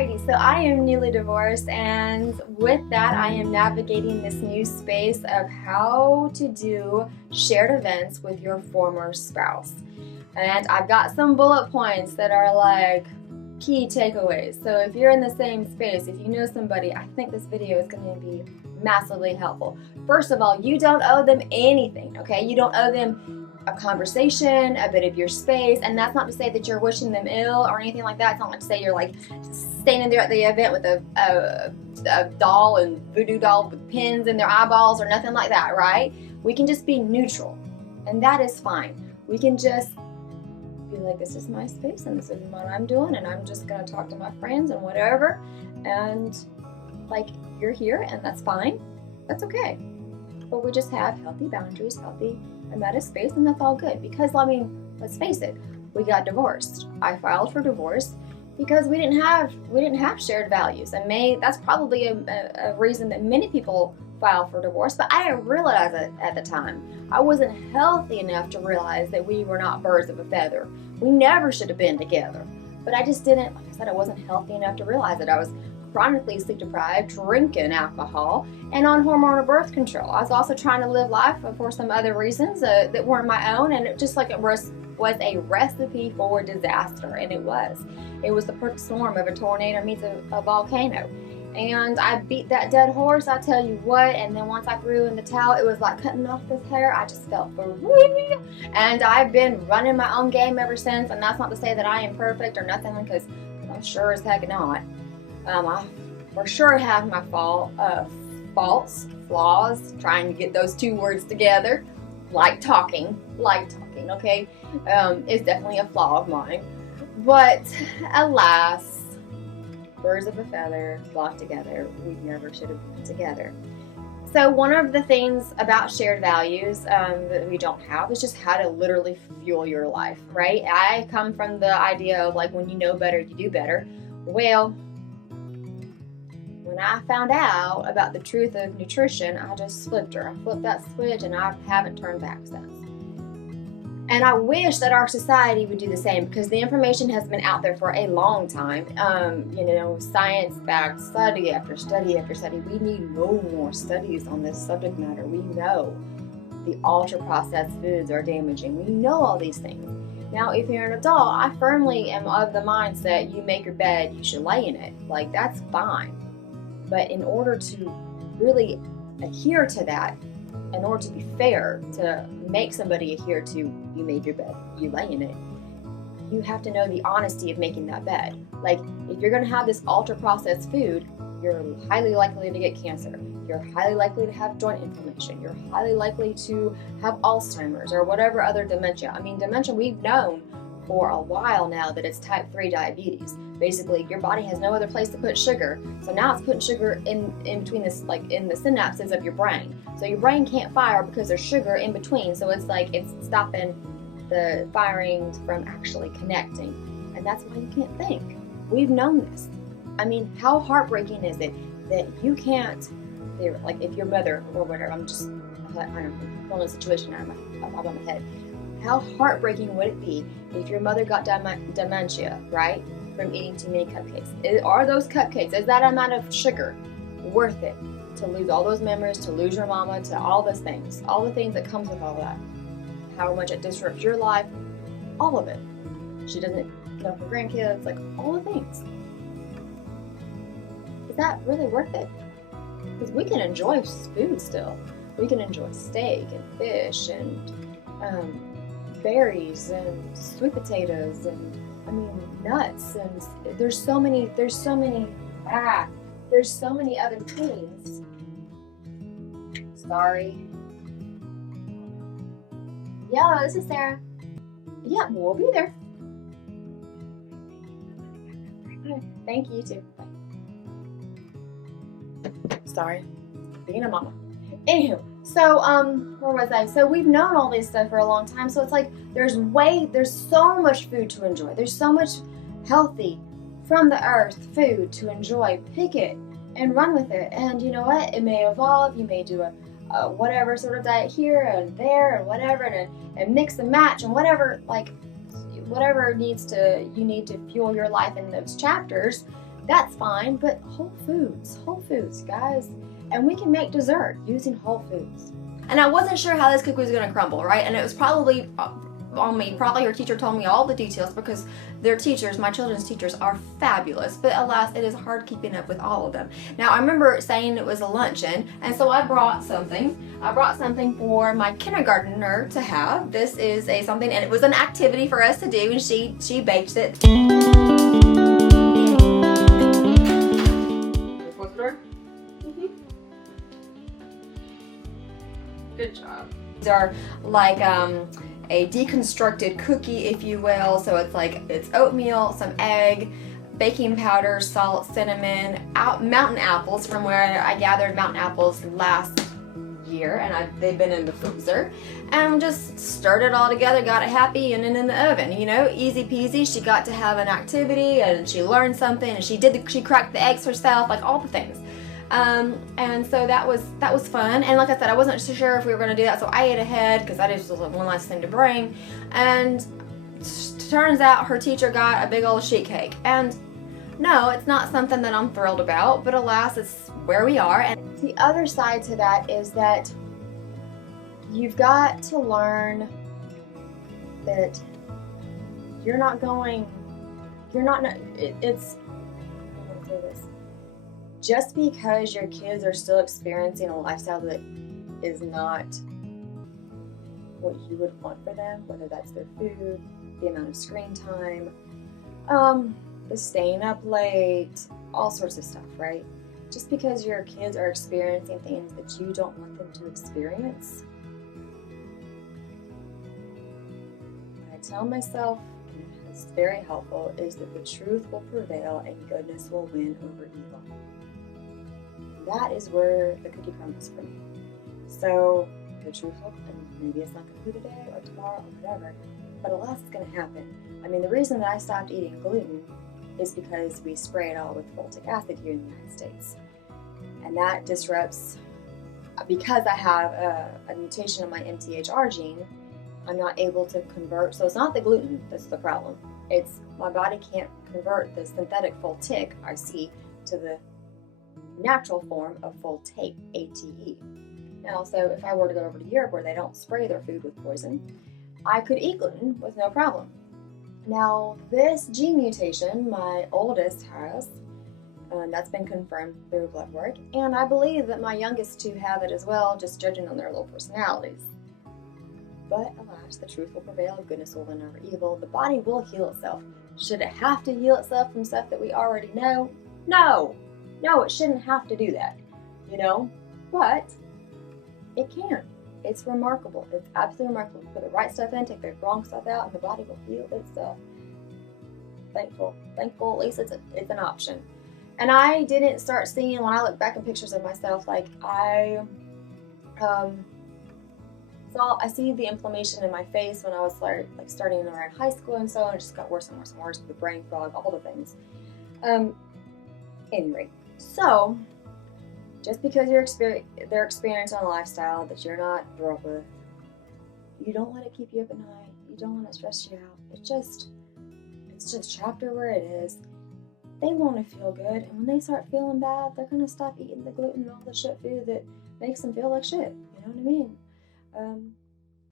Alrighty, so I am newly divorced, and with that I am navigating this new space of how to do shared events with your former spouse. And I've got some bullet points that are like key takeaways. So if you're in the same space, if you know somebody, I think this video is going to be massively helpful. First of all, you don't owe them anything, okay? You don't owe them a conversation, a bit of your space, and that's not to say that you're wishing them ill or anything like that. It's not like to say you're like standing there at the event with a doll and voodoo doll with pins in their eyeballs or nothing like that, right? We can just be neutral, and that is fine. We can just be like, this is my space and this is what I'm doing, and I'm just gonna talk to my friends and whatever, and like, you're here and that's fine, that's okay. But we just have healthy boundaries, healthy amount of space, and that's all good. Because, I mean, let's face it, we got divorced. I filed for divorce because we didn't have shared values, and that's probably a reason that many people file for divorce, but I didn't realize it at the time. I wasn't healthy enough to realize that we were not birds of a feather. We never should have been together. But I just didn't, like I said, I wasn't healthy enough to realize it. I was chronically sleep deprived, drinking alcohol, and on hormonal birth control. I was also trying to live life for some other reasons that weren't my own, and it just like it was a recipe for disaster, and it was. It was the perfect storm of a tornado meets a volcano. And I beat that dead horse, I tell you what, and then once I threw in the towel, it was like cutting off this hair. I just felt free, and I've been running my own game ever since, and that's not to say that I am perfect or nothing, because I'm sure as heck not. I for sure have my faults, flaws, trying to get those two words together, like talking, okay? It's definitely a flaw of mine. But alas, birds of a feather flock together. We never should have been together. So one of the things about shared values that we don't have is just how to literally fuel your life, right? I come from the idea of like, when you know better, you do better. Well, when I found out about the truth of nutrition, I just flipped her. I flipped that switch, and I haven't turned back since. And I wish that our society would do the same, because the information has been out there for a long time. Science-backed study after study after study. We need no more studies on this subject matter. We know the ultra-processed foods are damaging. We know all these things. Now, if you're an adult, I firmly am of the mindset, you make your bed, you should lay in it. Like, that's fine. But in order to really adhere to that, in order to be fair, to make somebody adhere to, you made your bed, you lay in it, you have to know the honesty of making that bed. Like, if you're going to have this ultra-processed food, you're highly likely to get cancer. You're highly likely to have joint inflammation. You're highly likely to have Alzheimer's or whatever other dementia. I mean, dementia, we've known for a while now that it's type 3 diabetes. Basically, your body has no other place to put sugar, so now it's putting sugar in between this, like in the synapses of your brain. So your brain can't fire because there's sugar in between, so it's like it's stopping the firing from actually connecting, and that's why you can't think. We've known this. I mean, how heartbreaking is it that you can't, like if your mother or whatever, I'm pulling a situation out of my head. How heartbreaking would it be if your mother got dementia, right, from eating too many cupcakes? Are those cupcakes, is that amount of sugar worth it to lose all those memories, to lose your mama, to all those things, all the things that comes with all that? How much it disrupts your life, all of it. She doesn't know her grandkids, like all the things. Is that really worth it? Because we can enjoy food still. We can enjoy steak and fish and berries and sweet potatoes and nuts, and there's so many other things. Sorry. Yeah, this is Sarah. Yeah, we'll be there. Thank you, you too. Bye. Sorry, being a mama. Anywho, so where was I? So we've known all this stuff for a long time, so it's like there's so much food to enjoy. There's so much healthy, from the earth food to enjoy. Pick it and run with it. And you know what? It may evolve. You may do a whatever sort of diet here and there and whatever, and mix and match and whatever, like whatever you need to fuel your life in those chapters. that's fine, but whole foods, guys. And we can make dessert using whole foods. And I wasn't sure how this cookie was gonna crumble, right? And it was probably on me. Probably her teacher told me all the details because their teachers, my children's teachers, are fabulous. But alas, it is hard keeping up with all of them. Now, I remember saying it was a luncheon, and so I brought something. I brought something for my kindergartner to have. This is something, and it was an activity for us to do, and she baked it. Close the door? Good job. These are like a deconstructed cookie, if you will. So it's oatmeal, some egg, baking powder, salt, cinnamon, mountain apples from where I gathered mountain apples last year, and they've been in the freezer, and just stirred it all together, got it happy, and then in the oven. You know, easy peasy. She got to have an activity, and she learned something, and she cracked the eggs herself, like all the things. And so that was fun. And like I said, I wasn't so sure if we were going to do that, so I ate ahead because that just was one last thing to bring. And turns out her teacher got a big old sheet cake. And no, it's not something that I'm thrilled about, but alas, it's where we are. And the other side to that is that you've got to learn that it's I don't want to say this. Just because your kids are still experiencing a lifestyle that is not what you would want for them, whether that's their food, the amount of screen time, the staying up late, all sorts of stuff, right? Just because your kids are experiencing things that you don't want them to experience, what I tell myself, and it's very helpful, is that the truth will prevail and goodness will win over evil. That is where the cookie crumbles for me. So the truth will, and maybe it's not going to be today or tomorrow or whatever, but alas, it's going to happen. I mean, the reason that I stopped eating gluten is because we spray it all with fulvic acid here in the United States. And that disrupts, because I have a mutation in my MTHR gene, I'm not able to convert. So it's not the gluten that's the problem. It's my body can't convert the synthetic fulvic I see to the natural form of fulvic, ATE. Now, so if I were to go over to Europe where they don't spray their food with poison, I could eat gluten with no problem. Now, this gene mutation, my oldest has, that's been confirmed through blood work, and I believe that my youngest two have it as well, just judging on their little personalities. But alas, the truth will prevail, goodness will win over evil, the body will heal itself. Should it have to heal itself from stuff that we already know? No! No, it shouldn't have to do that, you know, but it can. It's remarkable. It's absolutely remarkable. Put the right stuff in, take the wrong stuff out, and the body will heal itself. Thankful, at least it's an option. And I didn't start seeing, when I look back at pictures of myself, like I see the inflammation in my face when I was like starting around high school and so on. It just got worse and worse and worse with the brain fog, all the things. Anyway. So, just because they're experiencing a lifestyle that you're not thrilled with, you don't let it keep you up at night. You don't let it stress you out. It's just chapter where it is. They want to feel good, and when they start feeling bad, they're gonna stop eating the gluten and all the shit food that makes them feel like shit. You know what I mean?